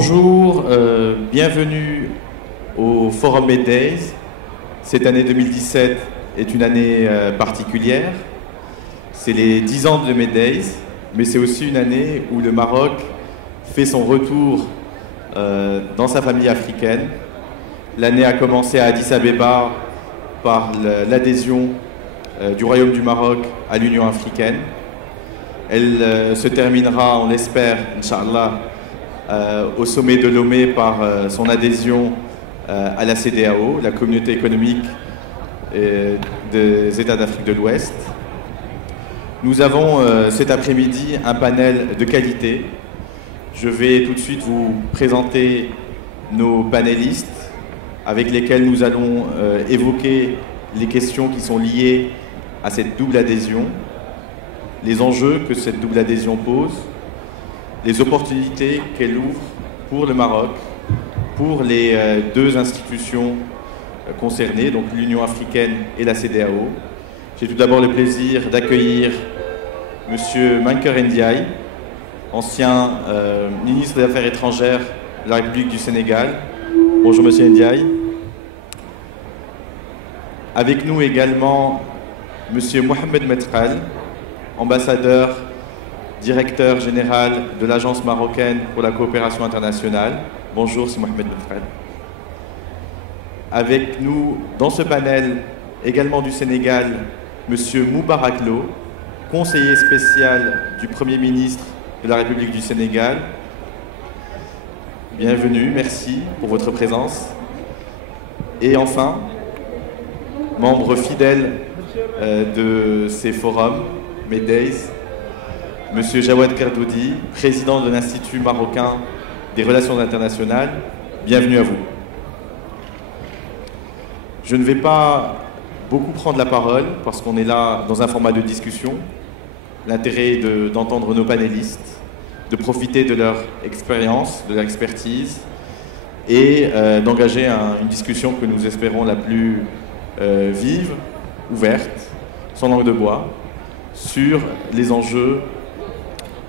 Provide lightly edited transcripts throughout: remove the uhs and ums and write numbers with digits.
Bonjour, bienvenue au Forum Made Days. Cette année 2017 est une année particulière. C'est les 10 ans de Made Days, mais c'est aussi une année où le Maroc fait son retour dans sa famille africaine. L'année a commencé à Addis Abeba par l'adhésion du Royaume du Maroc à l'Union africaine. Elle se terminera, on l'espère, Inch'Allah, au sommet de Lomé par son adhésion à la CEDEAO, la communauté économique des États d'Afrique de l'Ouest. Nous avons cet après-midi un panel de qualité. Je vais tout de suite vous présenter nos panélistes avec lesquels nous allons évoquer les questions qui sont liées à cette double adhésion, les enjeux que cette double adhésion pose, les opportunités qu'elle ouvre pour le Maroc, pour les deux institutions concernées, donc l'Union africaine et la CEDEAO. J'ai tout d'abord le plaisir d'accueillir M. Mankeur Ndiaye, ancien ministre des Affaires étrangères de la République du Sénégal. Bonjour M. Ndiaye. Avec nous également M. Mohamed Metral, ambassadeur, directeur général de l'Agence marocaine pour la coopération internationale. Bonjour, c'est Mohamed Metral. Avec nous dans ce panel, également du Sénégal, M. Moubarak Lo, conseiller spécial du Premier ministre de la République du Sénégal. Bienvenue, merci pour votre présence. Et enfin, membre fidèle de ces forums, Made Days, M. Jawad Kerdoudi, président de l'Institut marocain des relations internationales. Bienvenue à vous. Je ne vais pas beaucoup prendre la parole parce qu'on est là dans un format de discussion. L'intérêt est d'entendre nos panélistes, de profiter de leur expérience, de leur expertise et d'engager une discussion que nous espérons la plus vive, ouverte, sans langue de bois, sur les enjeux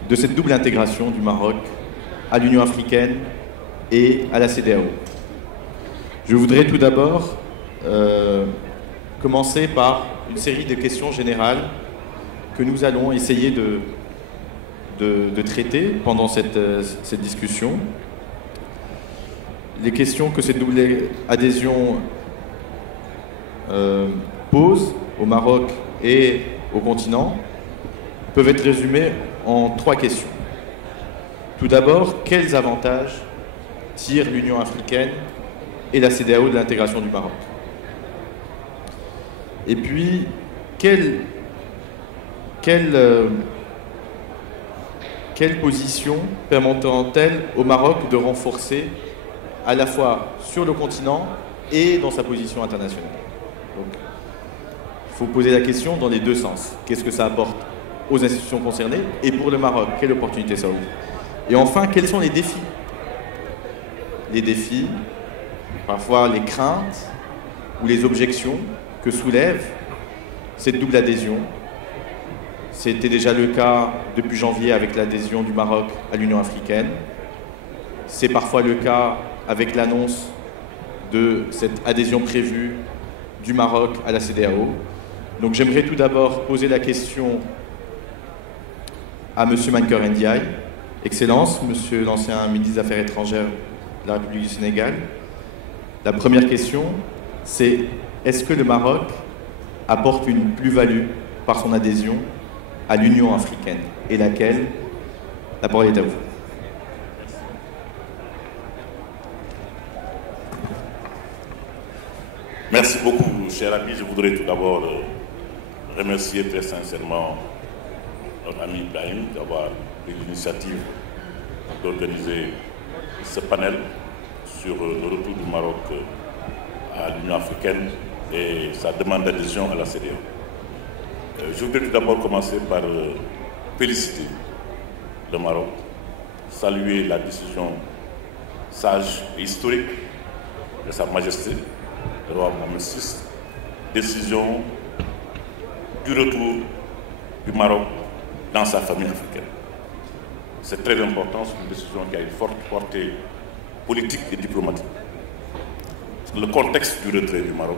de cette double intégration du Maroc à l'Union africaine et à la CEDEAO. Je voudrais tout d'abord commencer par une série de questions générales que nous allons essayer de traiter pendant cette discussion. Les questions que cette double adhésion pose au Maroc et au continent peuvent être résumées en 3 questions. Tout d'abord, quels avantages tire l'Union africaine et la CEDEAO de l'intégration du Maroc? Et puis, quelle position permettra-t-elle au Maroc de renforcer à la fois sur le continent et dans sa position internationale? Donc, il faut poser la question dans les deux sens. Qu'est-ce que ça apporte aux institutions concernées et pour le Maroc, quelle opportunité ça ouvre? Et enfin, quels sont les défis? Les défis, parfois les craintes ou les objections que soulève cette double adhésion. C'était déjà le cas depuis janvier avec l'adhésion du Maroc à l'Union africaine. C'est parfois le cas avec l'annonce de cette adhésion prévue du Maroc à la CEDEAO. Donc j'aimerais tout d'abord poser la question à M. Mankeur Ndiaye. Excellence, Monsieur l'ancien ministre des Affaires étrangères de la République du Sénégal. La première question, c'est est-ce que le Maroc apporte une plus-value par son adhésion à l'Union africaine? Et laquelle? La parole est à vous. Merci beaucoup, cher ami. Je voudrais tout d'abord remercier très sincèrement notre ami Ibrahim d'avoir pris l'initiative d'organiser ce panel sur le retour du Maroc à l'Union africaine et sa demande d'adhésion à la CEDEAO. Je voudrais tout d'abord commencer par féliciter le Maroc, saluer la décision sage et historique de Sa Majesté, le roi Mohamed VI, décision du retour du Maroc dans sa famille africaine. C'est très important, c'est une décision qui a une forte portée politique et diplomatique. Le contexte du retrait du Maroc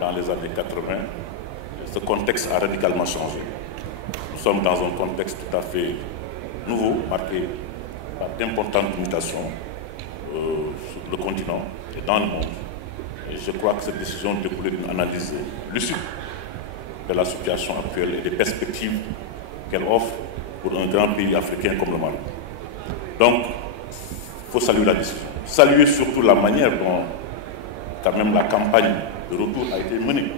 dans les années 80, ce contexte a radicalement changé. Nous sommes dans un contexte tout à fait nouveau, marqué par d'importantes mutations sur le continent et dans le monde. Et je crois que cette décision découlait d'une analyse lucide de la situation actuelle et des perspectives qu'elle offre pour un grand pays africain comme le Maroc. Donc, il faut saluer la décision. Saluer surtout la manière dont, quand même, la campagne de retour a été menée.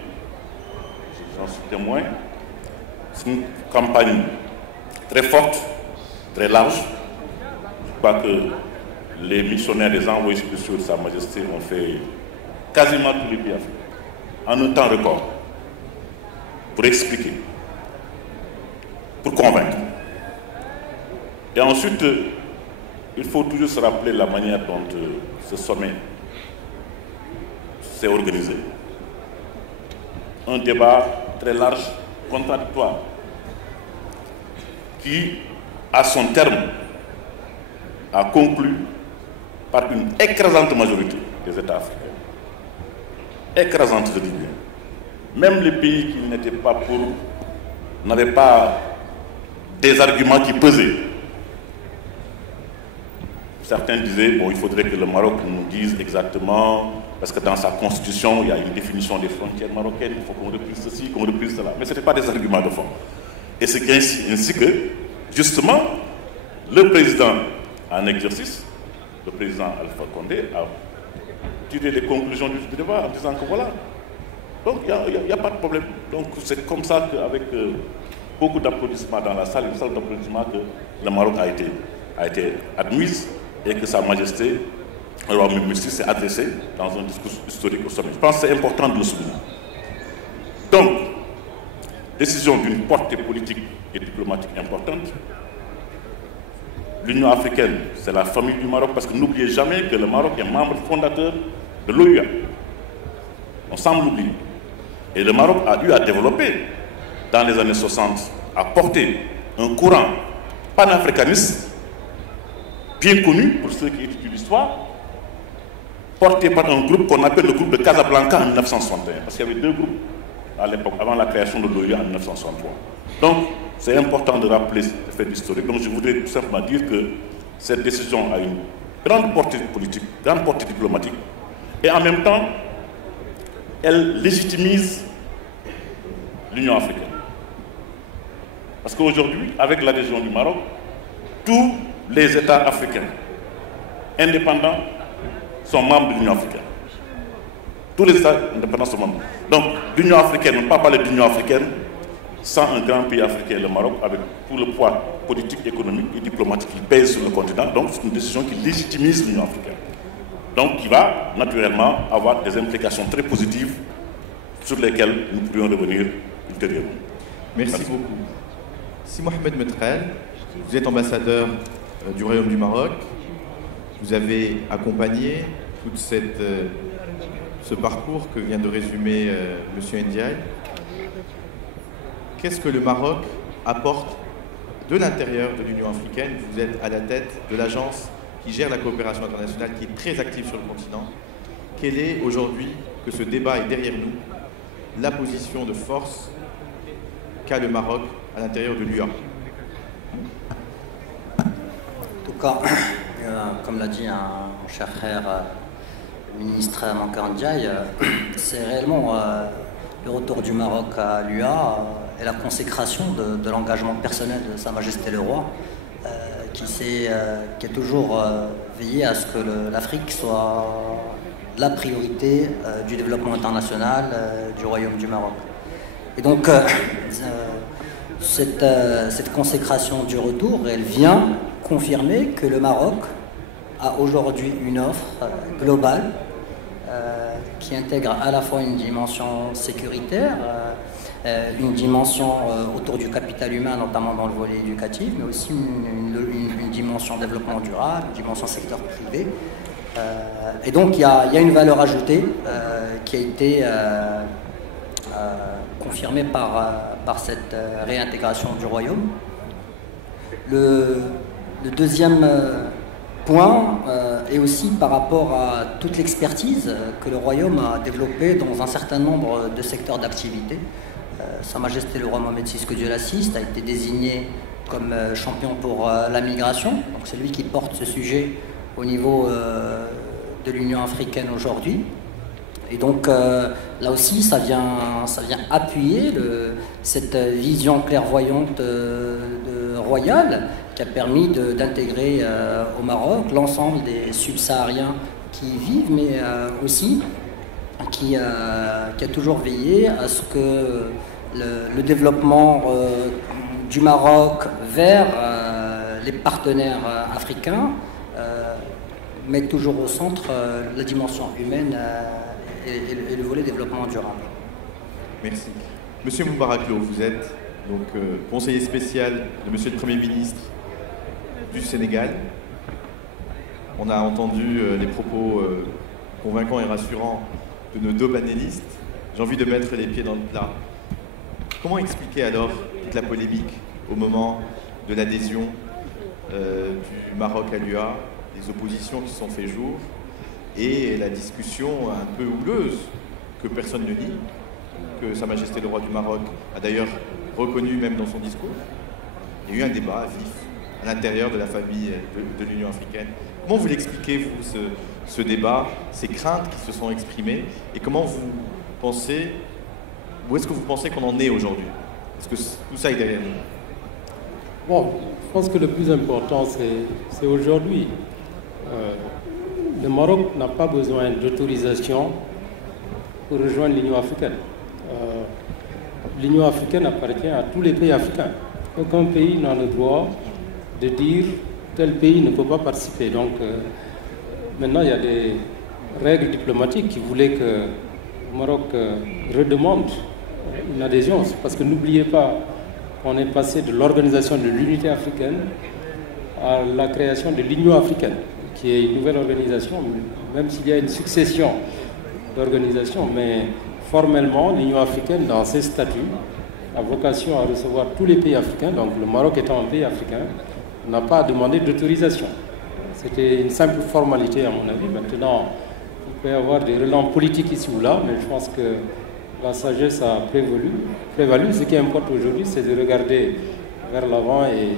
J'en suis témoin. C'est une campagne très forte, très large. Je crois que les missionnaires, les envoyés spéciaux de Sa Majesté ont fait quasiment tous les pays africains, en un temps record, pour expliquer, pour convaincre. Et ensuite, il faut toujours se rappeler la manière dont ce sommet s'est organisé. Un débat très large, contradictoire, qui, à son terme, a conclu par une écrasante majorité des États africains. Écrasante, je dis bien. Même les pays qui n'étaient pas pour n'avaient pas des arguments qui pesaient. Certains disaient, bon, il faudrait que le Maroc nous dise exactement, parce que dans sa constitution, il y a une définition des frontières marocaines, il faut qu'on reprise ceci, qu'on reprise cela. Mais ce n'était pas des arguments de fond. Et c'est ainsi que, justement, le président en exercice, le président Alpha Condé, a tiré les conclusions du débat en disant que voilà. Donc il n'y a pas de problème. Donc c'est comme ça qu'avec beaucoup d'applaudissements dans la salle, une salle d'applaudissements, que le Maroc a été admise et que Sa Majesté, le roi Mohamed VI, s'est adressé dans un discours historique au sommet. Je pense que c'est important de le souligner. Donc, décision d'une portée politique et diplomatique importante. L'Union africaine, c'est la famille du Maroc, parce que n'oubliez jamais que le Maroc est membre fondateur de l'OUA. On semble l'oublier. Et le Maroc a eu à développer, dans les années 60, à porter un courant panafricaniste, bien connu pour ceux qui étudient l'histoire, porté par un groupe qu'on appelle le groupe de Casablanca en 1961. Parce qu'il y avait deux groupes à l'époque, avant la création de l'OUA en 1963. Donc, c'est important de rappeler ce fait historique. Donc, je voudrais tout simplement dire que cette décision a une grande portée politique, grande portée diplomatique, et en même temps, elle légitimise l'Union africaine. Parce qu'aujourd'hui, avec l'adhésion du Maroc, tous les États africains indépendants sont membres de l'Union africaine. Tous les États indépendants sont membres. Donc, l'Union africaine, on ne peut pas parler d'Union africaine sans un grand pays africain, le Maroc, avec tout le poids politique, économique et diplomatique qui pèse sur le continent. Donc, c'est une décision qui légitimise l'Union africaine. Donc, qui va naturellement avoir des implications très positives sur lesquelles nous pourrions revenir ultérieurement. Merci beaucoup. Si Mohamed Metrel, vous êtes ambassadeur du Royaume du Maroc, vous avez accompagné tout ce parcours que vient de résumer M. Ndiaye. Qu'est-ce que le Maroc apporte de l'intérieur de l'Union africaine? Vous êtes à la tête de l'agence qui gère la coopération internationale, qui est très active sur le continent. Quelle est aujourd'hui, que ce débat est derrière nous, la position de force qu'a le Maroc à l'intérieur de l'UA? En tout cas, comme l'a dit mon cher frère, le ministre Mankeur Ndiaye, c'est réellement le retour du Maroc à l'UA et la consécration de l'engagement personnel de Sa Majesté le Roi, qui a toujours veillé à ce que l'Afrique soit la priorité du développement international du Royaume du Maroc. Et donc, cette consécration du retour, elle vient confirmer que le Maroc a aujourd'hui une offre globale qui intègre à la fois une dimension sécuritaire, une dimension autour du capital humain, notamment dans le volet éducatif, mais aussi une dimension développement durable, une dimension secteur privé. Et donc il y a une valeur ajoutée qui a été confirmée par cette réintégration du Royaume. Le deuxième point et aussi par rapport à toute l'expertise que le Royaume a développée dans un certain nombre de secteurs d'activité. Sa Majesté le Roi Mohamed VI, que Dieu l'assiste, a été désigné comme champion pour la migration. Donc c'est lui qui porte ce sujet au niveau de l'Union africaine aujourd'hui. Et donc là aussi, ça vient appuyer cette vision clairvoyante royale qui a permis d'intégrer au Maroc l'ensemble des subsahariens qui y vivent, mais aussi qui a toujours veillé à ce que le développement du Maroc vers les partenaires africains mette toujours au centre la dimension humaine et le volet développement durable. Merci. Monsieur Moubarak Lo, vous êtes donc conseiller spécial de Monsieur le Premier ministre du Sénégal. On a entendu les propos convaincants et rassurants de nos deux panélistes. J'ai envie de mettre les pieds dans le plat. Comment expliquer alors toute la polémique au moment de l'adhésion du Maroc à l'UA, les oppositions qui se sont fait jour et la discussion un peu houleuse que personne ne nie, que Sa Majesté le Roi du Maroc a d'ailleurs reconnu même dans son discours. Il y a eu un débat vif à l'intérieur de la famille de l'Union africaine. Comment vous l'expliquez, vous, ce débat, ces craintes qui se sont exprimées, et comment vous pensez, où est-ce que vous pensez qu'on en est aujourd'hui? Est-ce que tout ça est derrière nous? Bon, je pense que le plus important, c'est aujourd'hui. Le Maroc n'a pas besoin d'autorisation pour rejoindre l'Union africaine. L'Union africaine appartient à tous les pays africains. Aucun pays n'a le droit de dire tel pays ne peut pas participer. Donc maintenant, il y a des règles diplomatiques qui voulaient que le Maroc redemande une adhésion. Parce que n'oubliez pas qu'on est passé de l'organisation de l'unité africaine à la création de l'Union africaine, qui est une nouvelle organisation, même s'il y a une succession d'organisations, mais formellement, l'Union africaine, dans ses statuts, a vocation à recevoir tous les pays africains. Donc le Maroc étant un pays africain, n'a pas demandé d'autorisation. C'était une simple formalité à mon avis. Maintenant, il peut y avoir des relents politiques ici ou là, mais je pense que la sagesse a prévalu. Ce qui importe aujourd'hui, c'est de regarder vers l'avant et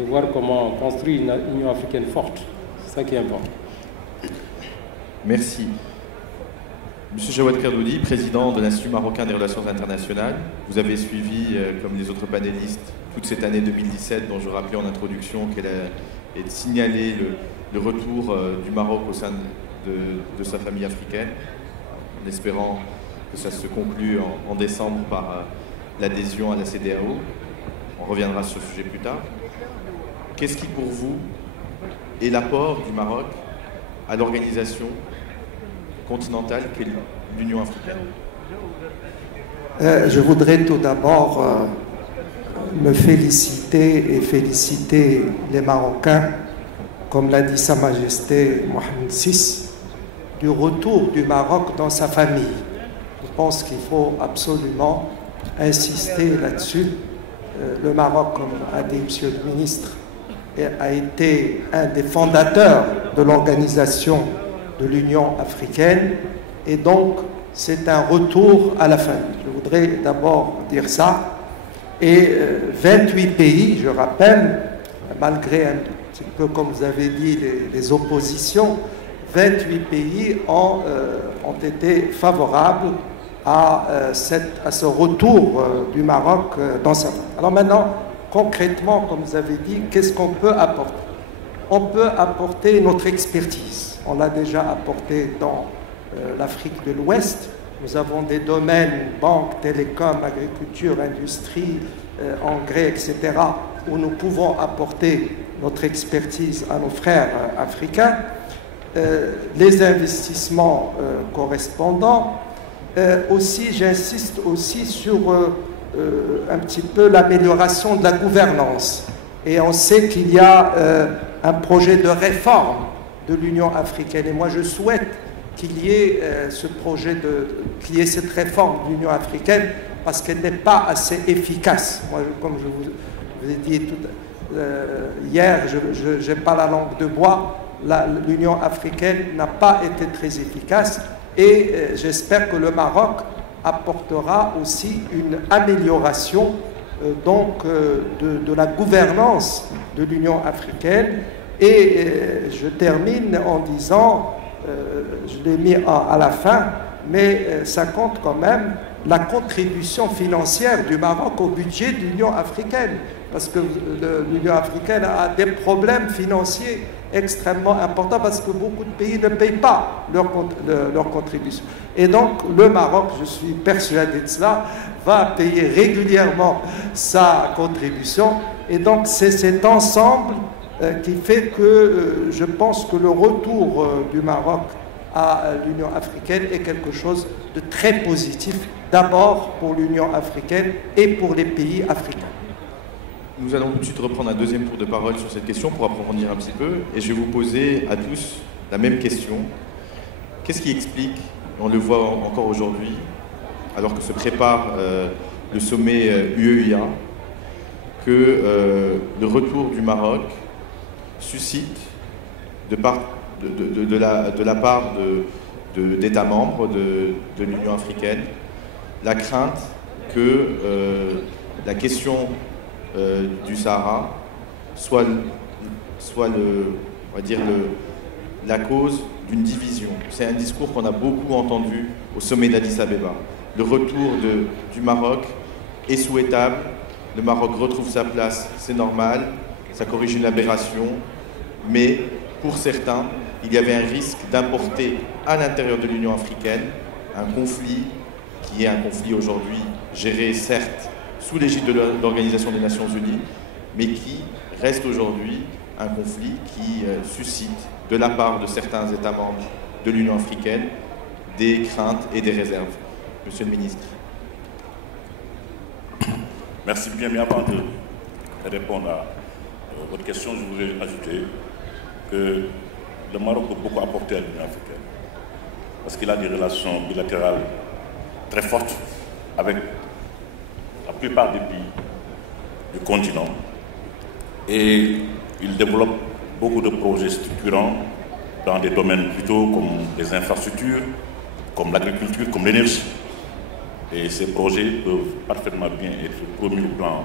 de voir comment construire une Union africaine forte. C'est ça qui est important. Merci. Monsieur Jawad Kardoudi, président de l'Institut marocain des relations internationales, vous avez suivi, comme les autres panélistes, toute cette année 2017, dont je rappelais en introduction qu'elle a signalé le retour du Maroc au sein de sa famille africaine, en espérant que ça se conclue en décembre par l'adhésion à la CEDEAO. On reviendra sur ce sujet plus tard. Qu'est-ce qui, pour vous, est l'apport du Maroc à l'organisation continentale qu'est l'Union africaine? Je voudrais tout d'abord me féliciter et féliciter les Marocains, comme l'a dit Sa Majesté Mohamed VI, du retour du Maroc dans sa famille. Je pense qu'il faut absolument insister là-dessus. Le Maroc, comme a dit Monsieur le ministre, a été un des fondateurs de l'organisation de l'Union africaine, et donc c'est un retour à la famille. Je voudrais d'abord dire ça. Et 28 pays, je rappelle, malgré un petit peu, comme vous avez dit, les oppositions, 28 pays ont été favorables à ce retour du Maroc dans sa famille. Alors maintenant, concrètement, comme vous avez dit, qu'est-ce qu'on peut apporter? On peut apporter notre expertise. On l'a déjà apporté dans l'Afrique de l'Ouest. Nous avons des domaines, banque, télécom, agriculture, industrie, engrais, etc., où nous pouvons apporter notre expertise à nos frères africains. Les investissements correspondants. Aussi, j'insiste aussi sur un petit peu l'amélioration de la gouvernance. Et on sait qu'il y a un projet de réforme de l'Union africaine. Et moi, je souhaite qu'il y ait ce projet qu'il y ait cette réforme de l'Union africaine, parce qu'elle n'est pas assez efficace. Moi, comme je vous ai dit hier, je n'ai pas la langue de bois. l'Union africaine n'a pas été très efficace et j'espère que le Maroc apportera aussi une amélioration de la gouvernance de l'Union africaine. Et je termine en disant, je l'ai mis à la fin, mais ça compte quand même la contribution financière du Maroc au budget de l'Union africaine, parce que l'Union africaine a des problèmes financiers extrêmement importants, parce que beaucoup de pays ne payent pas leur contribution. Et donc le Maroc, je suis persuadé de cela, va payer régulièrement sa contribution. Et donc c'est cet ensemble qui fait que je pense que le retour du Maroc à l'Union africaine est quelque chose de très positif, d'abord pour l'Union africaine et pour les pays africains. Nous allons tout de suite reprendre un deuxième tour de parole sur cette question pour approfondir un petit peu, et je vais vous poser à tous la même question. Qu'est-ce qui explique, on le voit encore aujourd'hui, alors que se prépare le sommet UEIA, que le retour du Maroc suscite de la part d'États membres de l'Union africaine la crainte que la question du Sahara soit la cause d'une division. C'est un discours qu'on a beaucoup entendu au sommet d'Addis Abeba. Le retour du Maroc est souhaitable, le Maroc retrouve sa place, c'est normal, ça corrige une aberration, mais pour certains, il y avait un risque d'importer à l'intérieur de l'Union africaine un conflit qui est un conflit aujourd'hui géré certes sous l'égide de l'Organisation des Nations Unies, mais qui reste aujourd'hui un conflit qui suscite de la part de certains États membres de l'Union africaine des craintes et des réserves. Monsieur le ministre. Merci bien, mais avant de répondre à votre question, je voudrais ajouter que le Maroc peut beaucoup apporter à l'Union africaine parce qu'il a des relations bilatérales très fortes avec la plupart des pays du continent et il développe beaucoup de projets structurants dans des domaines plutôt comme les infrastructures, comme l'agriculture, comme l'énergie. Et ces projets peuvent parfaitement bien être promus au plan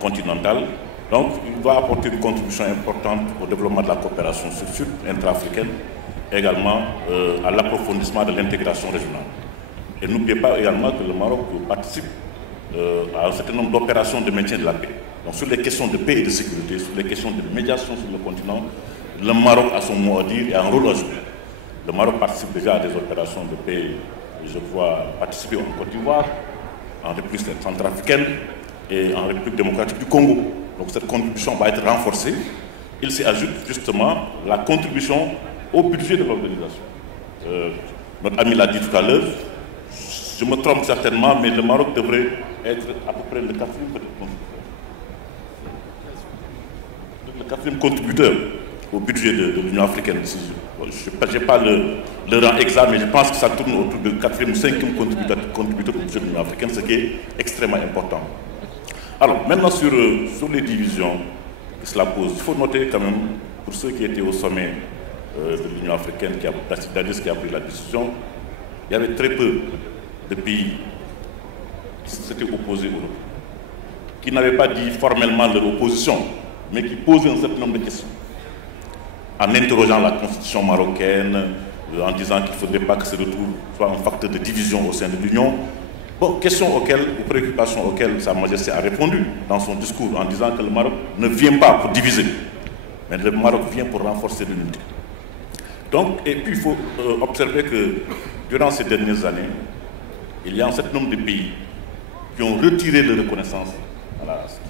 continental. Donc, il doit apporter une contribution importante au développement de la coopération sur intra-africaine, également à l'approfondissement de l'intégration régionale. Et n'oubliez pas également que le Maroc participe à un certain nombre d'opérations de maintien de la paix. Donc, sur les questions de paix et de sécurité, sur les questions de médiation sur le continent, le Maroc a son mot à dire et a un rôle à jouer. Le Maroc participe déjà à des opérations de paix, je crois, participer en Côte d'Ivoire, en République centrafricaine et en République démocratique du Congo. Donc cette contribution va être renforcée. Il s'y ajoute justement la contribution au budget de l'organisation. Notre ami l'a dit tout à l'heure, je me trompe certainement, mais le Maroc devrait être à peu près le quatrième contributeur au budget de l'Union africaine. Je n'ai pas le rang exact, mais je pense que ça tourne autour de 4e ou 5e contributeur au budget de l'Union africaine, ce qui est extrêmement important. Alors, maintenant sur les divisions que cela pose, il faut noter quand même, pour ceux qui étaient au sommet de l'Union africaine, qui a pris la décision, il y avait très peu de pays qui s'étaient opposés au retour, qui n'avaient pas dit formellement leur opposition, mais qui posaient un certain nombre de questions, en interrogeant la constitution marocaine, en disant qu'il ne faudrait pas que ce retour soit un facteur de division au sein de l'Union. Bon, questions auxquelles, ou préoccupations auxquelles Sa Majesté a répondu dans son discours en disant que le Maroc ne vient pas pour diviser, mais le Maroc vient pour renforcer l'unité. Donc, et puis il faut observer que durant ces dernières années, il y a un certain nombre de pays qui ont retiré leur reconnaissance à la race.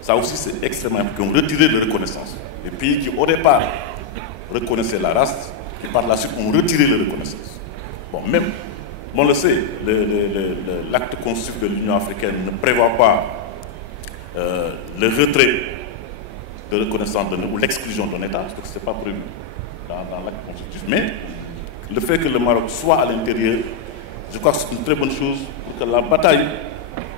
Ça aussi c'est extrêmement important, qui ont retiré leur reconnaissance. Les pays qui au départ reconnaissaient la race, qui par la suite ont retiré leur reconnaissance. Bon, même, on le sait, l'acte constitutif de l'Union africaine ne prévoit pas le retrait de reconnaissance ou l'exclusion d'un État, parce que ce n'est pas prévu dans l'acte constitutif. Mais le fait que le Maroc soit à l'intérieur, je crois que c'est une très bonne chose pour que la bataille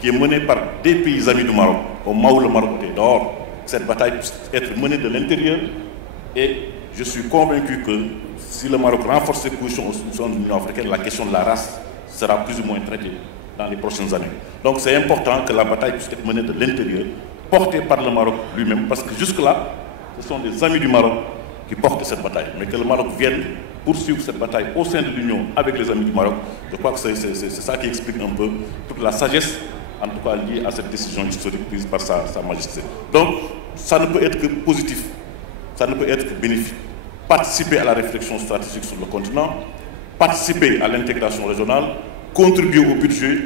qui est menée par des pays amis du Maroc, au moment où le Maroc est dehors, cette bataille puisse être menée de l'intérieur et je suis convaincu que si le Maroc renforce ses positions au sein de l'Union africaine, la question de la race sera plus ou moins traitée dans les prochaines années. Donc c'est important que la bataille puisse être menée de l'intérieur, portée par le Maroc lui-même, parce que jusque-là, ce sont des amis du Maroc qui portent cette bataille. Mais que le Maroc vienne poursuivre cette bataille au sein de l'Union avec les amis du Maroc, je crois que c'est ça qui explique un peu toute la sagesse, en tout cas liée à cette décision historique prise par Sa Majesté. Donc, ça ne peut être que positif, ça ne peut être que bénéfique. Participer à la réflexion stratégique sur le continent, participer à l'intégration régionale, contribuer au budget,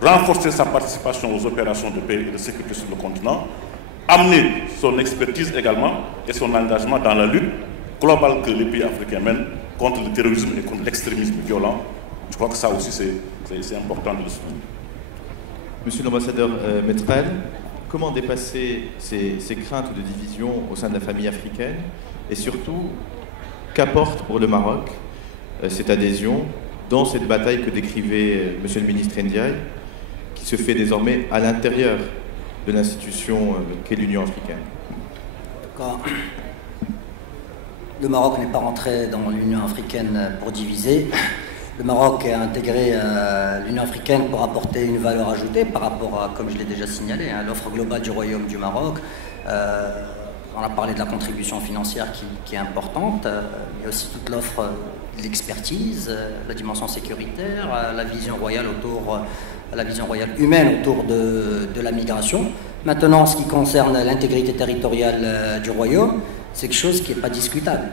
renforcer sa participation aux opérations de paix et de sécurité sur le continent, amener son expertise également et son engagement dans la lutte globale que les pays africains mènent contre le terrorisme et contre l'extrémisme violent. Je crois que ça aussi c'est important de le souligner. Monsieur l'ambassadeur Metrel, comment dépasser ces craintes de division au sein de la famille africaine et surtout, qu'apporte pour le Maroc cette adhésion dans cette bataille que décrivait Monsieur le ministre Ndiaye, qui se fait désormais à l'intérieur de l'institution qu'est l'Union africaine? En tout cas, le Maroc n'est pas rentré dans l'Union africaine pour diviser. Le Maroc a intégré l'Union africaine pour apporter une valeur ajoutée par rapport à, comme je l'ai déjà signalé, l'offre globale du Royaume du Maroc. On a parlé de la contribution financière qui est importante. Il y a aussi toute l'offre de l'expertise, la dimension sécuritaire, la vision royale humaine autour de la migration. Maintenant, ce qui concerne l'intégrité territoriale du Royaume, c'est quelque chose qui n'est pas discutable.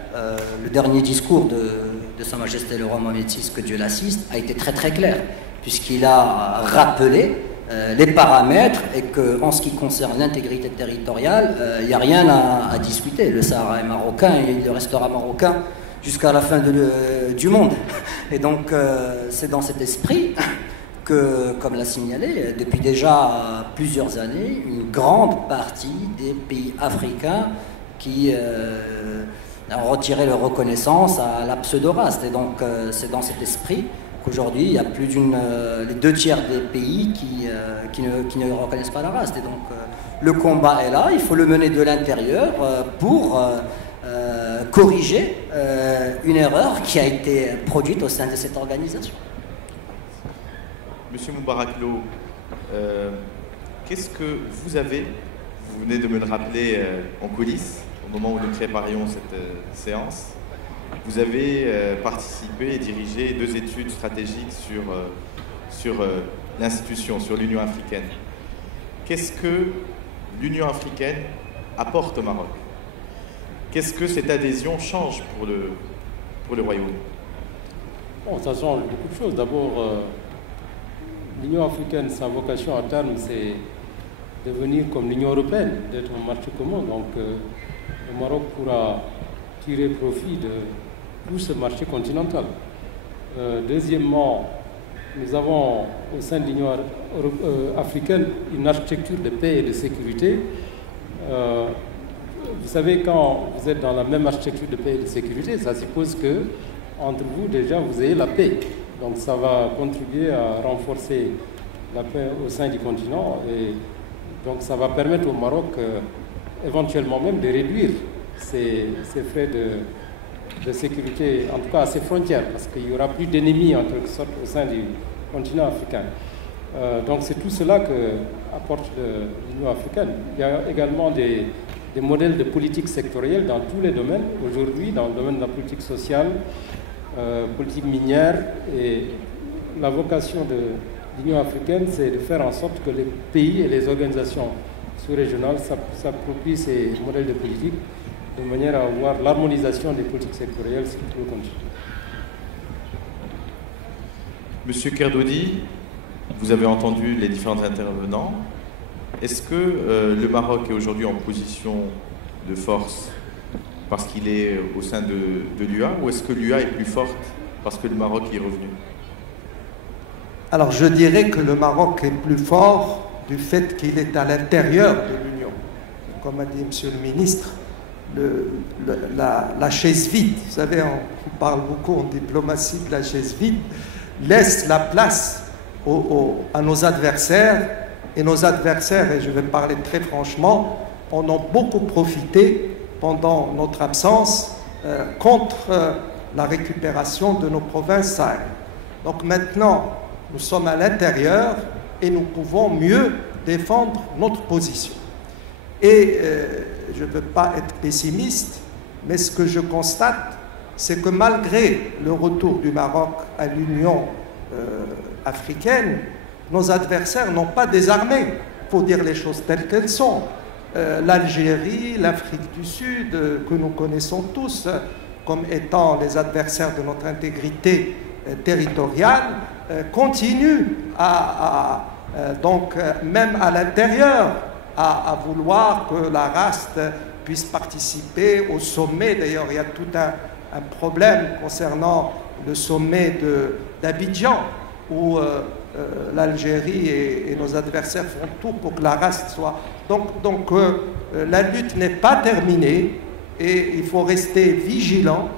Le dernier discours de Sa Majesté le Roi Mohamed VI, que Dieu l'assiste, a été très très clair, puisqu'il a rappelé les paramètres et qu'en ce qui concerne l'intégrité territoriale, il n'y a rien à discuter. Le Sahara est marocain et il restera marocain jusqu'à la fin du monde. Et donc, c'est dans cet esprit que, comme l'a signalé, depuis déjà plusieurs années, une grande partie des pays africains qui ont retiré leur reconnaissance à la pseudo-race. Et donc, c'est dans cet esprit qu'aujourd'hui, il y a plus les 2/3 des pays qui ne reconnaissent pas la race. Et donc, le combat est là, il faut le mener de l'intérieur pour corriger une erreur qui a été produite au sein de cette organisation. Monsieur Moubarak-Lo, qu'est-ce que vous venez de me le rappeler en coulisses, au moment où nous préparions cette séance, vous avez participé et dirigé 2 études stratégiques sur l'institution, sur l'Union africaine. Qu'est-ce que l'Union africaine apporte au Maroc? Qu'est-ce que cette adhésion change pour le Royaume? Bon, ça change beaucoup de choses. D'abord, l'Union africaine, sa vocation à terme, c'est devenir comme l'Union européenne, d'être un marché commun. Donc, le Maroc pourra tirer profit de tout ce marché continental. Deuxièmement, nous avons au sein de l'Union africaine une architecture de paix et de sécurité. Vous savez, quand vous êtes dans la même architecture de paix et de sécurité, ça suppose que entre vous, déjà, vous ayez la paix. Donc ça va contribuer à renforcer la paix au sein du continent et donc ça va permettre au Maroc éventuellement même de réduire ses frais de sécurité, en tout cas à ses frontières, parce qu'il n'y aura plus d'ennemis en quelque sorte au sein du continent africain. Donc c'est tout cela que apporte l'Union africaine. Il y a également des modèles de politique sectorielle dans tous les domaines. Aujourd'hui, dans le domaine de la politique sociale, politique minière, et la vocation de l'Union africaine, c'est de faire en sorte que les pays et les organisations sous-régionales s'approprient ces modèles de politique de manière à avoir l'harmonisation des politiques sectorielles sur tout le continent. Monsieur Kerdodi, vous avez entendu les différents intervenants. Est-ce que le Maroc est aujourd'hui en position de force parce qu'il est au sein de l'UA, ou est-ce que l'UA est plus forte parce que le Maroc y est revenu? Alors je dirais que le Maroc est plus fort du fait qu'il est à l'intérieur de l'Union. Comme a dit Monsieur le ministre, la chaise vide, vous savez, on parle beaucoup en diplomatie de la chaise vide, laisse la place à nos adversaires, et nos adversaires, et je vais parler très franchement, en ont beaucoup profité pendant notre absence contre la récupération de nos provinces Sahel. Donc maintenant, nous sommes à l'intérieur et nous pouvons mieux défendre notre position. Et je ne veux pas être pessimiste, mais ce que je constate, c'est que malgré le retour du Maroc à l'Union africaine, nos adversaires n'ont pas désarmé, il faut dire les choses telles qu'elles sont. L'Algérie, l'Afrique du Sud, que nous connaissons tous comme étant les adversaires de notre intégrité territoriale, continuent donc même à l'intérieur à vouloir que la RAST puisse participer au sommet. D'ailleurs, il y a tout un problème concernant le sommet d'Abidjan, où l'Algérie et nos adversaires font tout pour que la RAST soit... Donc la lutte n'est pas terminée et il faut rester vigilant,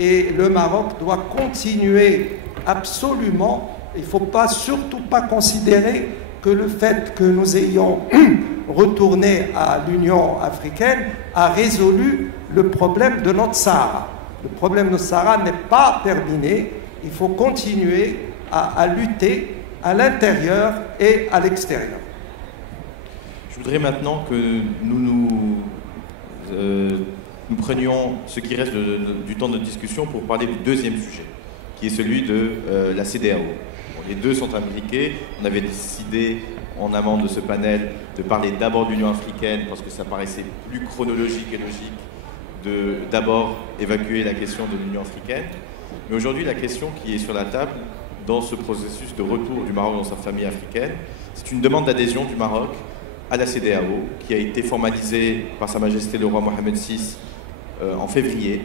et le Maroc doit continuer absolument. Il ne faut surtout pas considérer que le fait que nous ayons retourné à l'Union africaine a résolu le problème de notre Sahara. Le problème de Sahara n'est pas terminé. Il faut continuer à lutter à l'intérieur et à l'extérieur. Je voudrais maintenant que nous prenions ce qui reste du temps de discussion pour parler du deuxième sujet, qui est celui de la CEDEAO. Les deux sont imbriqués. On avait décidé en amont de ce panel de parler d'abord de l'Union africaine parce que ça paraissait plus chronologique et logique de d'abord évacuer la question de l'Union africaine. Mais aujourd'hui, la question qui est sur la table dans ce processus de retour du Maroc dans sa famille africaine, c'est une demande d'adhésion du Maroc à la CEDEAO qui a été formalisée par Sa Majesté le roi Mohamed VI en février,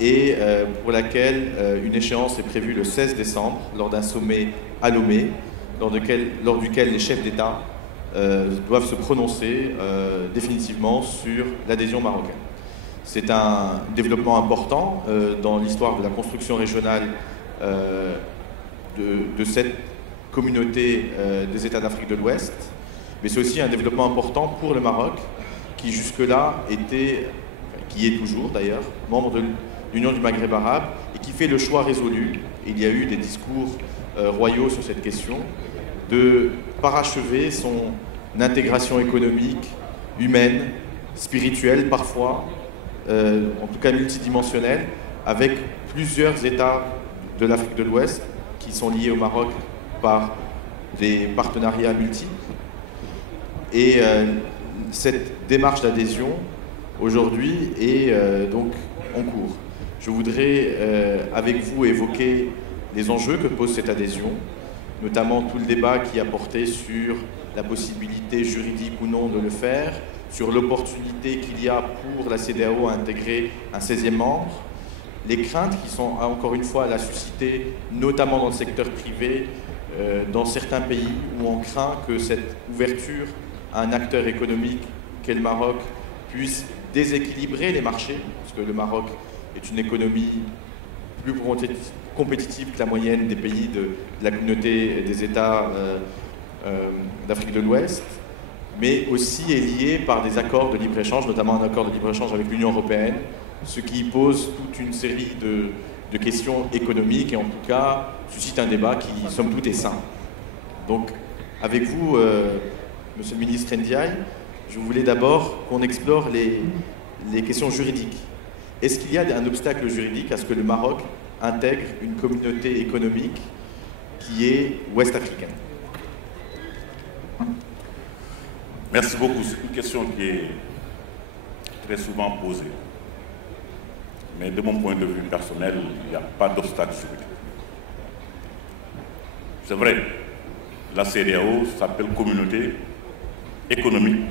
et pour laquelle une échéance est prévue le 16 décembre lors d'un sommet à Lomé, lors duquel les chefs d'État doivent se prononcer définitivement sur l'adhésion marocaine. C'est un développement important dans l'histoire de la construction régionale de cette communauté des États d'Afrique de l'Ouest, mais c'est aussi un développement important pour le Maroc qui jusque-là était, qui est toujours d'ailleurs, membre de l'Union du Maghreb arabe, et qui fait le choix résolu, et il y a eu des discours royaux sur cette question, de parachever son intégration économique, humaine, spirituelle parfois, en tout cas multidimensionnelle, avec plusieurs États de l'Afrique de l'Ouest qui sont liés au Maroc par des partenariats multiples. Et cette démarche d'adhésion, aujourd'hui, est donc en cours. Je voudrais, avec vous, évoquer les enjeux que pose cette adhésion, notamment tout le débat qui a porté sur la possibilité juridique ou non de le faire, sur l'opportunité qu'il y a pour la CEDEAO à intégrer un 16e membre, les craintes qui sont, encore une fois, à la susciter, notamment dans le secteur privé, dans certains pays où on craint que cette ouverture à un acteur économique qu'est le Maroc puisse déséquilibrer les marchés, parce que le Maroc est une économie plus compétitive que la moyenne des pays de la communauté des États d'Afrique de l'Ouest, mais aussi est lié par des accords de libre-échange, notamment un accord de libre-échange avec l'Union européenne, ce qui pose toute une série de questions économiques et en tout cas suscite un débat qui, somme toute, est sain. Donc, avec vous, Monsieur le ministre Ndiaye, je voulais d'abord qu'on explore les questions juridiques. Est-ce qu'il y a un obstacle juridique à ce que le Maroc intègre une communauté économique qui est ouest-africaine? Merci beaucoup. C'est une question qui est très souvent posée. Mais de mon point de vue personnel, il n'y a pas d'obstacle juridique. C'est vrai, la CEDEAO s'appelle Communauté économique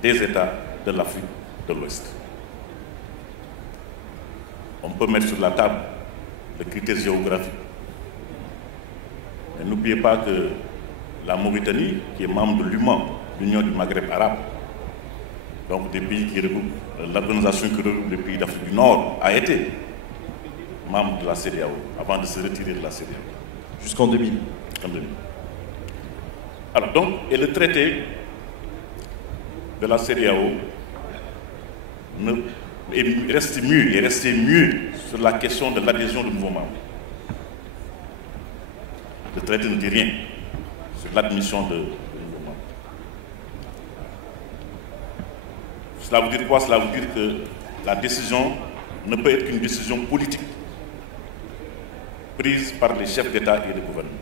des États de l'Afrique de l'Ouest. On peut mettre sur la table les critères géographiques. Mais n'oubliez pas que la Mauritanie, qui est membre de l'UMA, l'Union du Maghreb arabe, donc des pays qui regroupent, l'organisation qui regroupe les pays d'Afrique du Nord, a été membre de la CEDEAO avant de se retirer de la CEDEAO. Jusqu'en 2000. En 2000. Alors donc, et le traité de la CEDEAO ne et rester mieux sur la question de l'adhésion de nouveaux membres. Le traité ne dit rien sur l'admission de nouveaux membres. Cela veut dire quoi? Cela veut dire que la décision ne peut être qu'une décision politique prise par les chefs d'État et de gouvernement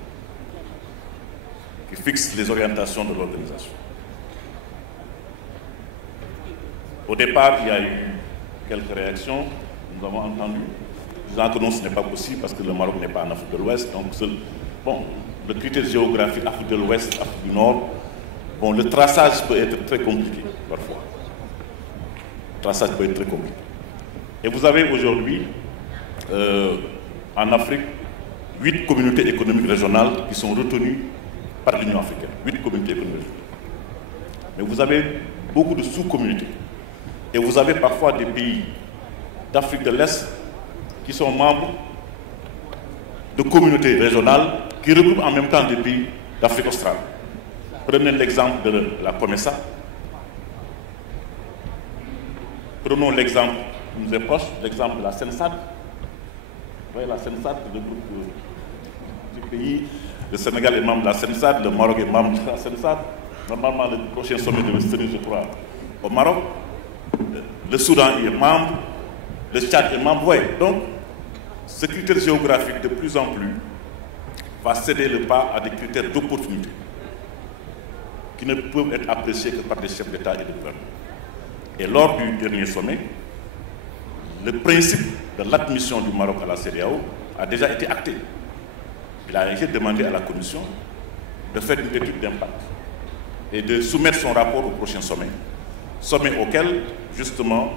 qui fixent les orientations de l'organisation. Au départ, il y a eu quelques réactions, nous avons entendu, disant que non, ce n'est pas possible parce que le Maroc n'est pas en Afrique de l'Ouest. Donc, bon, le critère géographique, Afrique de l'Ouest, Afrique du Nord, bon, le traçage peut être très compliqué parfois. Le traçage peut être très compliqué. Et vous avez aujourd'hui, en Afrique, 8 communautés économiques régionales qui sont retenues par l'Union africaine. 8 communautés économiques régionales. Mais vous avez beaucoup de sous-communautés. Et vous avez parfois des pays d'Afrique de l'Est qui sont membres de communautés régionales qui regroupent en même temps des pays d'Afrique australe. Prenez l'exemple de la COMESA. Prenons l'exemple qui nous est proche, l'exemple de la SENSAD. Vous voyez la SENSAD, le groupe du pays. Le Sénégal est membre de la SENSAD, le Maroc est membre de la SENSAD. Normalement, le prochain sommet devait se tenir, je crois, au Maroc. Le Soudan est membre, le Tchad est membre. Ouais. Donc, ce critère géographique, de plus en plus, va céder le pas à des critères d'opportunité qui ne peuvent être appréciés que par des chefs d'État et de gouvernement. Et lors du dernier sommet, le principe de l'admission du Maroc à la CEDEAO a déjà été acté. Il a été demandé à la Commission de faire une étude d'impact et de soumettre son rapport au prochain sommet. Sommet auquel, justement,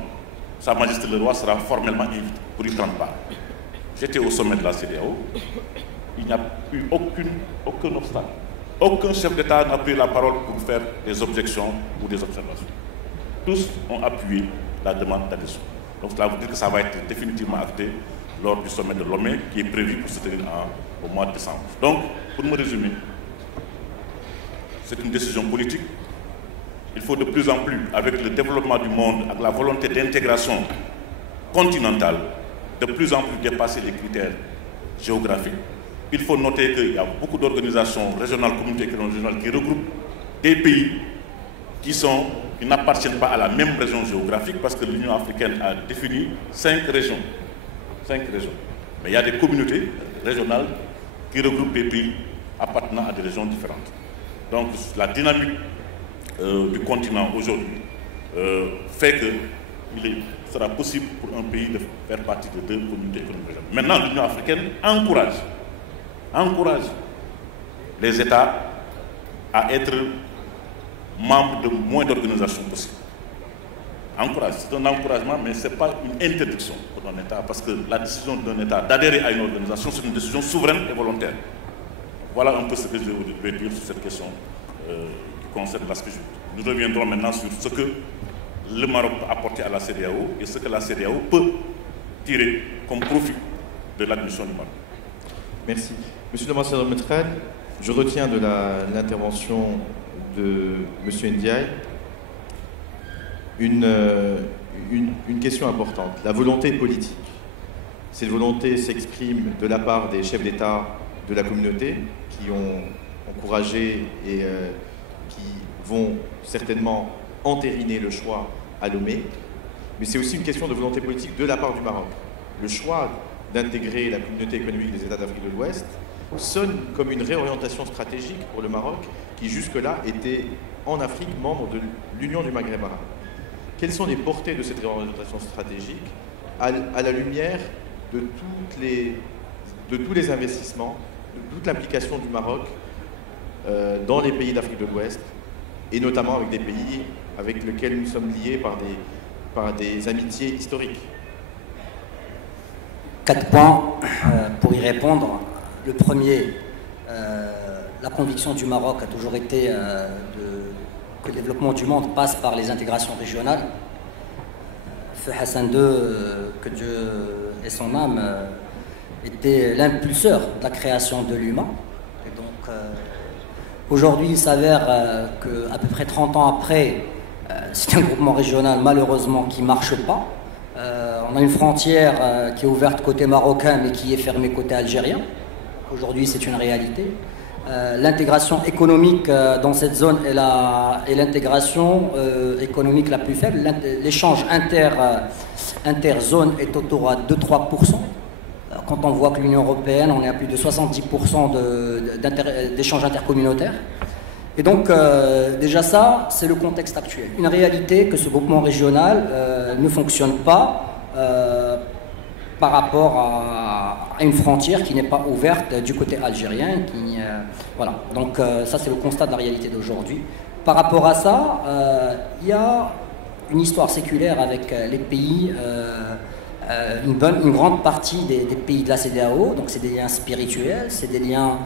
Sa Majesté le Roi sera formellement invité pour y prendre part. J'étais au sommet de la CEDEAO, il n'y a eu aucun obstacle. Aucun chef d'État n'a pris la parole pour faire des objections ou des observations. Tous ont appuyé la demande d'adhésion. Donc cela veut dire que ça va être définitivement acté lors du sommet de Lomé qui est prévu pour se tenir au mois de décembre. Donc, pour me résumer, c'est une décision politique. Il faut de plus en plus, avec le développement du monde, avec la volonté d'intégration continentale, de plus en plus dépasser les critères géographiques. Il faut noter qu'il y a beaucoup d'organisations régionales, communautés régionales qui regroupent des pays qui n'appartiennent pas à la même région géographique parce que l'Union africaine a défini 5 régions. 5 régions. Mais il y a des communautés régionales qui regroupent des pays appartenant à des régions différentes. Donc la dynamique du continent aujourd'hui fait qu'il sera possible pour un pays de faire partie de 2 communautés économiques régionales. Maintenant, l'Union africaine encourage les États à être membres de moins d'organisations possibles. Encourage, c'est un encouragement, mais ce n'est pas une interdiction pour un État, parce que la décision d'un État d'adhérer à une organisation, c'est une décision souveraine et volontaire. Voilà un peu ce que je vais dire sur cette question qui concerne l'aspect juridique. Nous reviendrons maintenant sur ce que le Maroc peut apporter à la CEDEAO et ce que la CEDEAO peut tirer comme profit de l'admission du Maroc. Merci. Monsieur l'ambassadeur Metrel, je retiens de l'intervention de M. Ndiaye une question importante, la volonté politique. Cette volonté s'exprime de la part des chefs d'État de la communauté qui ont encouragé et qui vont certainement entériner le choix à Lomé, mais c'est aussi une question de volonté politique de la part du Maroc. Le choix d'intégrer la communauté économique des États d'Afrique de l'Ouest sonne comme une réorientation stratégique pour le Maroc qui jusque-là était en Afrique membre de l'Union du Maghreb arabe. Quelles sont les portées de cette réorientation stratégique à la lumière de tous les investissements, de toute l'implication du Maroc dans les pays d'Afrique de l'Ouest et notamment avec des pays avec lesquels nous sommes liés par des amitiés historiques? 4 points pour y répondre. Le premier, la conviction du Maroc a toujours été que le développement du monde passe par les intégrations régionales. Feu Hassan II, que Dieu ait son âme, était l'impulseur de la création de l'UMA. Et donc, aujourd'hui, il s'avère qu'à peu près 30 ans après, c'est un groupement régional malheureusement qui ne marche pas. on a une frontière qui est ouverte côté marocain mais qui est fermée côté algérien. Aujourd'hui, c'est une réalité. L'intégration économique dans cette zone est l'intégration économique la plus faible. L'échange interzone est autour à 2-3%. Quand on voit que l'Union européenne, on est à plus de 70% d'échanges intercommunautaires. Et donc, déjà ça, c'est le contexte actuel. Une réalité que ce groupement régional ne fonctionne pas par rapport à une frontière qui n'est pas ouverte du côté algérien. Voilà. Donc, ça, c'est le constat de la réalité d'aujourd'hui. Par rapport à ça, il y a une histoire séculaire avec les pays, une grande partie des pays de la CEDEAO. Donc, c'est des liens spirituels, c'est des liens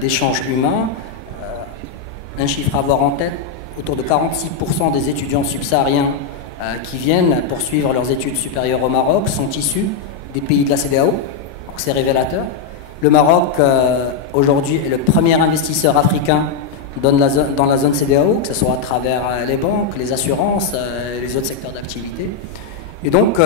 d'échange humain. Un chiffre à avoir en tête, autour de 46% des étudiants subsahariens qui viennent poursuivre leurs études supérieures au Maroc sont issus des pays de la CEDEAO, donc c'est révélateur. Le Maroc, aujourd'hui, est le premier investisseur africain dans la zone CEDEAO, que ce soit à travers les banques, les assurances, les autres secteurs d'activité. Et donc,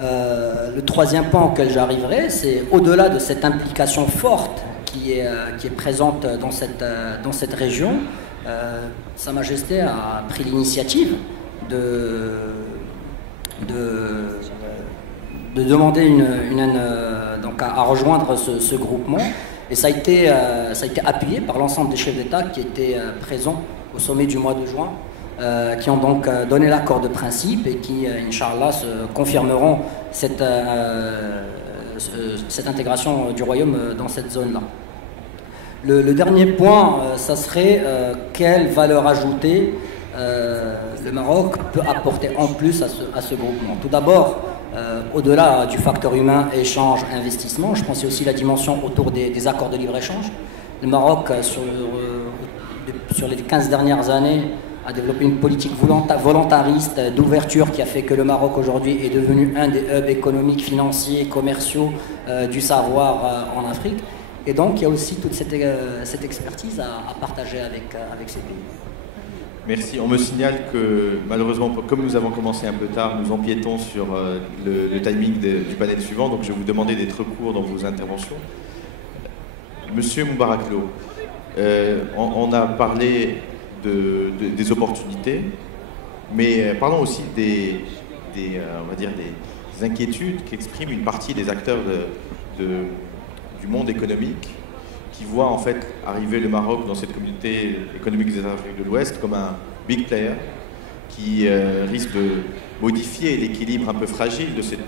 le troisième point auquel j'arriverai, c'est au-delà de cette implication forte qui est présente dans cette région, Sa Majesté a pris l'initiative de demander donc à rejoindre ce groupement, et ça a été appuyé par l'ensemble des chefs d'État qui étaient présents au sommet du mois de juin, qui ont donc donné l'accord de principe et qui, Inch'Allah, confirmeront cette intégration du royaume dans cette zone-là. Le dernier point, ça serait quelle valeur ajoutée le Maroc peut apporter en plus à ce groupement. Tout d'abord, au-delà du facteur humain, échange, investissement, je pense aussi la dimension autour des accords de libre-échange. Le Maroc, sur les 15 dernières années, a développé une politique volontariste d'ouverture qui a fait que le Maroc aujourd'hui est devenu un des hubs économiques, financiers, commerciaux du savoir en Afrique. Et donc il y a aussi toute cette expertise à partager avec ces pays. Merci. On me signale que malheureusement, comme nous avons commencé un peu tard, nous empiétons sur le timing du panel suivant, donc je vais vous demander d'être court dans vos interventions. Monsieur Moubarak-Lo, on a parlé des opportunités, mais parlons aussi on va dire des inquiétudes qu'expriment une partie des acteurs du monde économique qui voient en fait arriver le Maroc dans cette communauté économique des Afriques de l'Ouest comme un big player qui risque de modifier l'équilibre un peu fragile de cette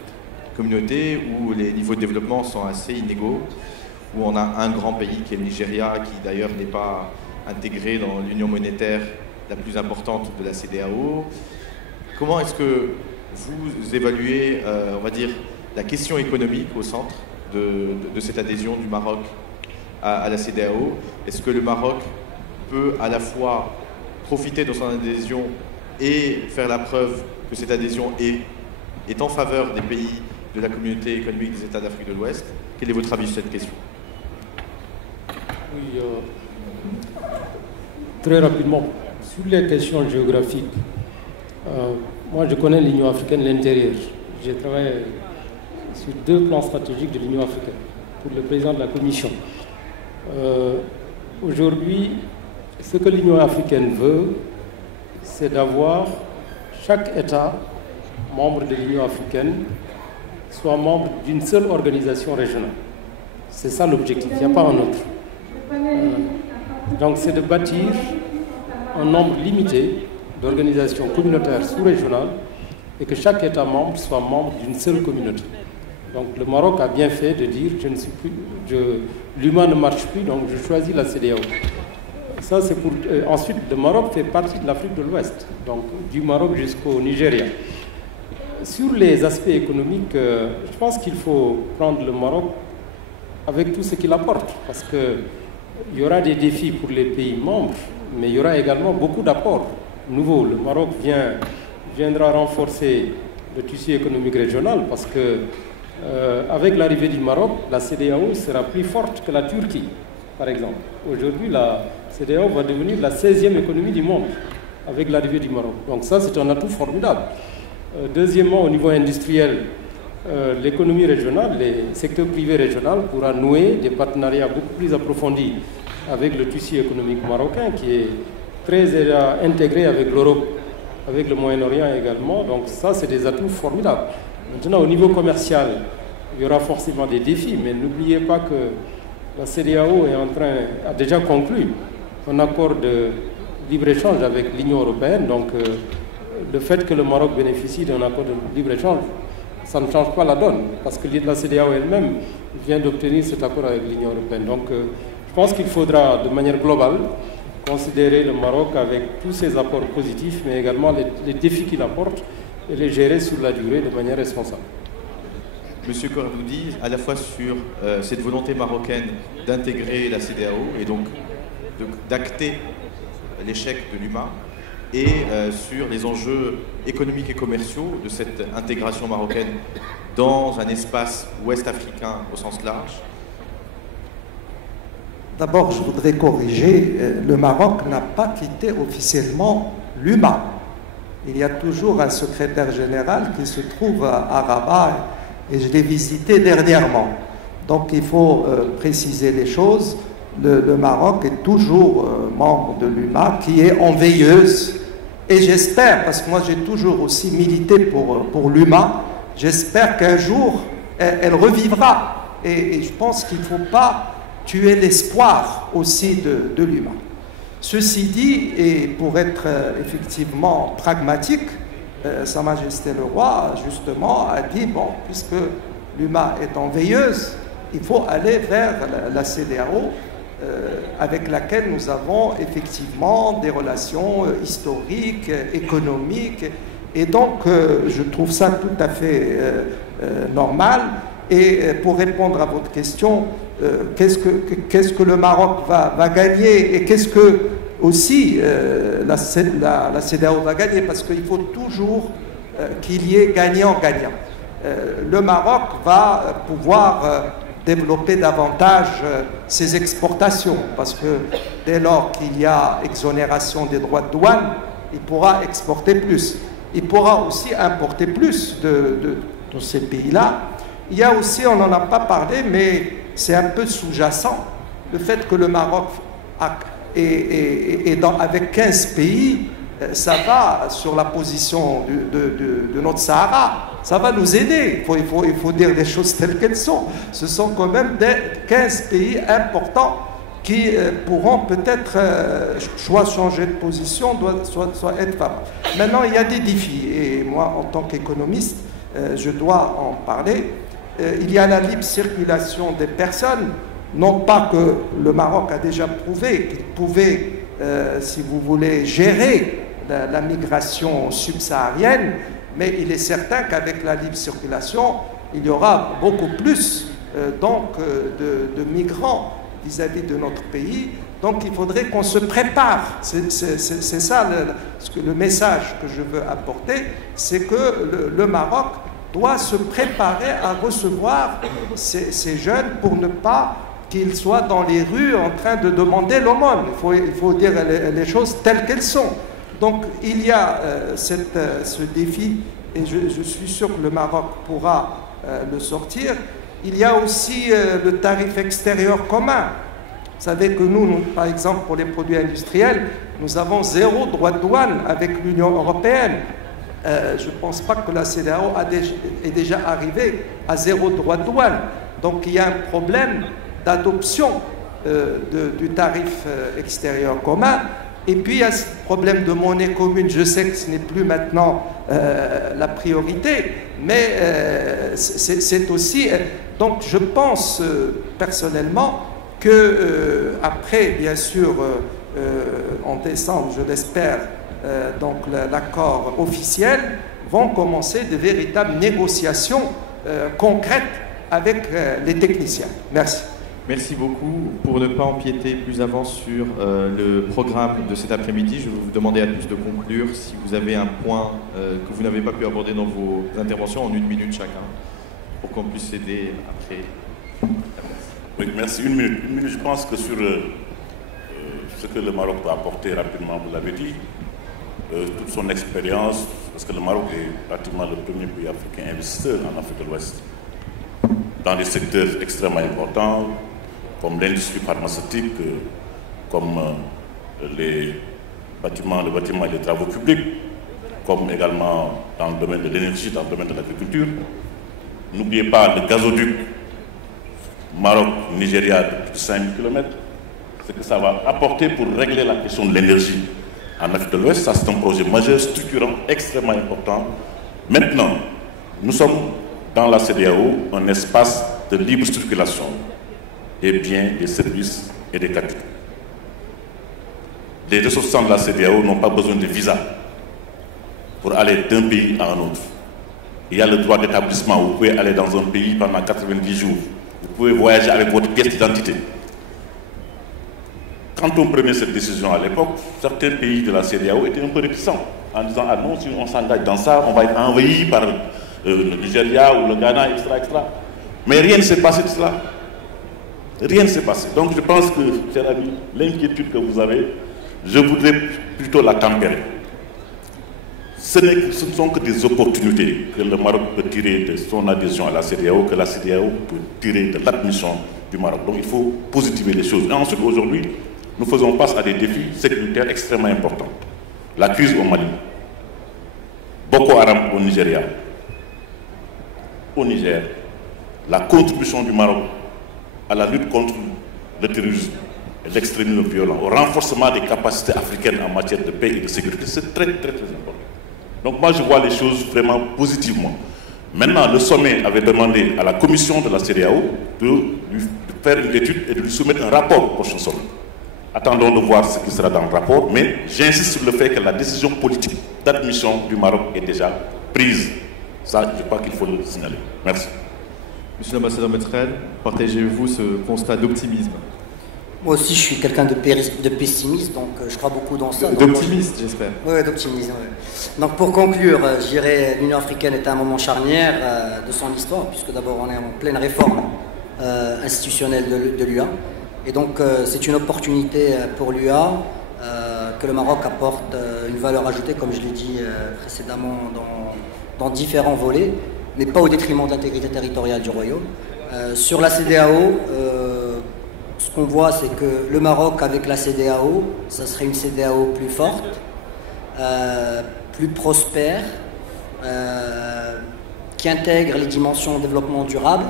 communauté où les niveaux de développement sont assez inégaux, où on a un grand pays qui est le Nigeria, qui d'ailleurs n'est pas intégré dans l'union monétaire la plus importante de la CEDEAO. Comment est-ce que vous évaluez, on va dire, la question économique au centre de cette adhésion du Maroc à la CEDEAO? Est-ce que le Maroc peut à la fois profiter de son adhésion et faire la preuve que cette adhésion est en faveur des pays de la communauté économique des États d'Afrique de l'Ouest? Quel est votre avis sur cette question? Oui, très rapidement, sur les questions géographiques, moi je connais l'Union africaine de l'intérieur. J'ai travaillé sur 2 plans stratégiques de l'Union africaine pour le président de la Commission. Aujourd'hui, ce que l'Union africaine veut, c'est d'avoir chaque État membre de l'Union africaine soit membre d'une seule organisation régionale. C'est ça l'objectif, il n'y a pas un autre. Donc c'est de bâtir un nombre limité d'organisations communautaires sous-régionales et que chaque État membre soit membre d'une seule communauté. Donc le Maroc a bien fait de dire l'humain ne marche plus, donc je choisis la CEDEAO. Ça c'est pour. Ensuite, le Maroc fait partie de l'Afrique de l'Ouest, donc du Maroc jusqu'au Nigeria. Sur les aspects économiques, je pense qu'il faut prendre le Maroc avec tout ce qu'il apporte, parce qu'il y aura des défis pour les pays membres, mais il y aura également beaucoup d'apports nouveaux. Le Maroc viendra renforcer le tissu économique régional, parce que avec l'arrivée du Maroc, la CEDEAO sera plus forte que la Turquie, par exemple. Aujourd'hui, la CEDEAO va devenir la 16e économie du monde avec l'arrivée du Maroc. Donc ça, c'est un atout formidable. Deuxièmement, au niveau industriel, l'économie régionale, les secteurs privés régionaux pourra nouer des partenariats beaucoup plus approfondis avec le tissu économique marocain qui est très intégré avec l'Europe, avec le Moyen-Orient également. Donc ça, c'est des atouts formidables. Maintenant, au niveau commercial, il y aura forcément des défis, mais n'oubliez pas que la CEDEAO a déjà conclu un accord de libre-échange avec l'Union européenne. Donc le fait que le Maroc bénéficie d'un accord de libre-échange, ça ne change pas la donne, parce que la CEDEAO elle-même vient d'obtenir cet accord avec l'Union européenne. Donc je pense qu'il faudra de manière globale considérer le Maroc avec tous ses apports positifs, mais également les défis qu'il apporte, et les gérer sur la durée de manière responsable. Monsieur Kordoudi, à la fois sur cette volonté marocaine d'intégrer la CEDEAO et donc d'acter l'échec de l'UMA, et sur les enjeux économiques et commerciaux de cette intégration marocaine dans un espace ouest-africain au sens large. D'abord, je voudrais corriger, le Maroc n'a pas quitté officiellement l'UMA. Il y a toujours un secrétaire général qui se trouve à Rabat, et je l'ai visité dernièrement. Donc il faut préciser les choses. Le Maroc est toujours membre de l'UMA, qui est en veilleuse. Et j'espère, parce que moi j'ai toujours aussi milité pour l'UMA, j'espère qu'un jour elle revivra. Et je pense qu'il ne faut pas tuer l'espoir aussi de l'UMA. Ceci dit, et pour être effectivement pragmatique, Sa Majesté le Roi, justement, a dit, bon, puisque l'UMA est en veilleuse, il faut aller vers la CEDEAO, avec laquelle nous avons effectivement des relations historiques, économiques, et donc je trouve ça tout à fait normal. Et pour répondre à votre question, qu'est-ce que le Maroc va gagner, et qu'est-ce que aussi la CEDEAO va gagner, parce qu'il faut toujours qu'il y ait gagnant-gagnant. Le Maroc va pouvoir développer davantage ses exportations, parce que dès lors qu'il y a exonération des droits de douane, il pourra exporter plus. Il pourra aussi importer plus de ces pays-là. Il y a aussi, on n'en a pas parlé, mais c'est un peu sous-jacent, le fait que le Maroc avec 15 pays, ça va sur la position de notre Sahara, ça va nous aider. Il faut dire les choses telles qu'elles sont. Ce sont quand même 15 pays importants qui pourront peut-être soit changer de position, soit être favorables. Maintenant, il y a des défis, et moi, en tant qu'économiste, je dois en parler. Il y a la libre circulation des personnes. Non pas que le Maroc a déjà prouvé qu'il pouvait, si vous voulez, gérer la migration subsaharienne, mais il est certain qu'avec la libre circulation, il y aura beaucoup plus de migrants vis-à-vis de notre pays. Donc il faudrait qu'on se prépare. C'est ça le message que je veux apporter, c'est que le Maroc doit se préparer à recevoir ces jeunes pour ne pas qu'ils soient dans les rues en train de demander l'aumône. Il faut dire les choses telles qu'elles sont. Donc il y a ce défi, et je suis sûr que le Maroc pourra le sortir. Il y a aussi le tarif extérieur commun. Vous savez que nous, par exemple, pour les produits industriels, nous avons 0 droit de douane avec l'Union européenne. Je ne pense pas que la CEDEAO est déjà arrivée à 0 droit de douane. Donc il y a un problème d'adoption du tarif extérieur commun. Et puis il y a ce problème de monnaie commune. Je sais que ce n'est plus maintenant la priorité, mais c'est aussi... Donc je pense personnellement que après, bien sûr, en décembre, je l'espère, donc l'accord officiel, vont commencer de véritables négociations concrètes avec les techniciens. Merci. Merci beaucoup. Pour ne pas empiéter plus avant sur le programme de cet après-midi, je vais vous demander à tous de conclure si vous avez un point que vous n'avez pas pu aborder dans vos interventions en 1 minute chacun, pour qu'on puisse aider après. Oui, merci. 1 minute. 1 minute, je pense que sur ce que le Maroc doit apporter rapidement, vous l'avez dit, toute son expérience, parce que le Maroc est pratiquement le premier pays africain investisseur en Afrique de l'Ouest, dans des secteurs extrêmement importants, comme l'industrie pharmaceutique, comme le bâtiment et les travaux publics, comme également dans le domaine de l'énergie, dans le domaine de l'agriculture. N'oubliez pas le gazoduc Maroc-Nigeria de plus de 5000 km, ce que ça va apporter pour régler la question de l'énergie en Afrique de l'Ouest. Ça, c'est un projet majeur, structurant, extrêmement important. Maintenant, nous sommes dans la CEDEAO un espace de libre circulation des biens, des services et des capitaux. Les ressortissants de la CEDEAO n'ont pas besoin de visa pour aller d'un pays à un autre. Il y a le droit d'établissement. Vous pouvez aller dans un pays pendant 90 jours. Vous pouvez voyager avec votre pièce d'identité. Quand on prenait cette décision à l'époque, certains pays de la CEDEAO étaient un peu réticents en disant « Ah non, si on s'engage dans ça, on va être envahi par le Nigeria ou le Ghana, etc. etc. » Mais rien ne s'est passé de cela. Rien ne s'est passé. Donc je pense que, chers amis, l'inquiétude que vous avez, je voudrais plutôt la tempérer. Ce ne sont que des opportunités que le Maroc peut tirer de son adhésion à la CEDEAO, que la CEDEAO peut tirer de l'admission du Maroc. Donc il faut positiver les choses. Et ensuite, aujourd'hui, nous faisons face à des défis sécuritaires extrêmement importants. La crise au Mali, Boko Haram au Nigeria, au Niger, la contribution du Maroc à la lutte contre le terrorisme et l'extrémisme violent, au renforcement des capacités africaines en matière de paix et de sécurité, c'est très, très, très important. Donc moi, je vois les choses vraiment positivement. Maintenant, le sommet avait demandé à la commission de la CEDEAO de faire une étude et de lui soumettre un rapport au prochain sommet. Attendons de voir ce qui sera dans le rapport, mais j'insiste sur le fait que la décision politique d'admission du Maroc est déjà prise. Ça, je crois qu'il faut le signaler. Merci. Monsieur l'ambassadeur Metrel, partagez-vous ce constat d'optimisme? Moi aussi, je suis quelqu'un de pessimiste, donc je crois beaucoup dans ça. D'optimiste, j'espère. Oui, d'optimisme. Oui. Donc pour conclure, je dirais l'Union africaine est à un moment charnière de son histoire, puisque d'abord on est en pleine réforme institutionnelle de l'UA. Et donc c'est une opportunité pour l'UA que le Maroc apporte une valeur ajoutée, comme je l'ai dit précédemment, dans différents volets, mais pas au détriment de l'intégrité territoriale du Royaume. Sur la CEDEAO, ce qu'on voit, c'est que le Maroc, avec la CEDEAO, ça serait une CEDEAO plus forte, plus prospère, qui intègre les dimensions développement durable,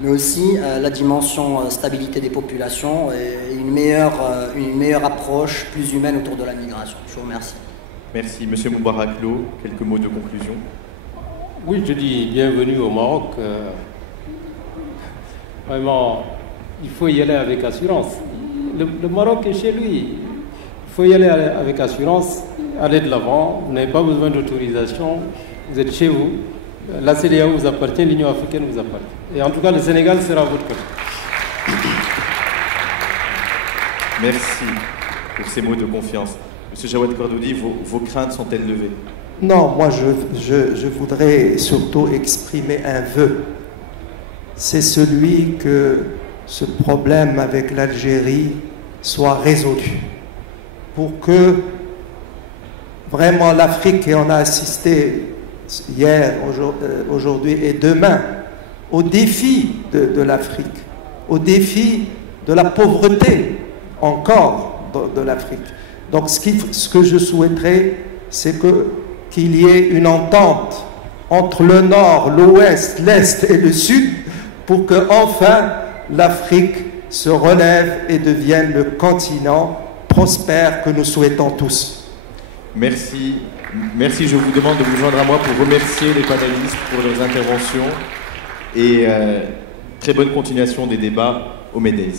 mais aussi la dimension stabilité des populations et une meilleure approche plus humaine autour de la migration. Je vous remercie. Merci. Monsieur Moubarak Lo, quelques mots de conclusion. Oui, je dis bienvenue au Maroc. Vraiment, il faut y aller avec assurance. Le Maroc est chez lui. Il faut y aller avec assurance, aller de l'avant. Vous n'avez pas besoin d'autorisation. Vous êtes chez vous. La CEDEAO vous appartient, l'Union africaine vous appartient. Et en tout cas, le Sénégal sera à votre côté. Merci pour ces mots de confiance. Monsieur Jawad Kordoudi, vos craintes sont-elles levées? Non, moi je voudrais surtout exprimer un vœu. C'est celui que ce problème avec l'Algérie soit résolu. Pour que vraiment l'Afrique, et on a assisté hier, aujourd'hui et demain, au défi de l'Afrique, au défi de la pauvreté encore de l'Afrique. Donc ce que je souhaiterais, c'est qu'il y ait une entente entre le Nord, l'Ouest, l'Est et le Sud pour que enfin l'Afrique se relève et devienne le continent prospère que nous souhaitons tous. Merci. Merci, je vous demande de vous joindre à moi pour remercier les panélistes pour leurs interventions et très bonne continuation des débats au MEDES.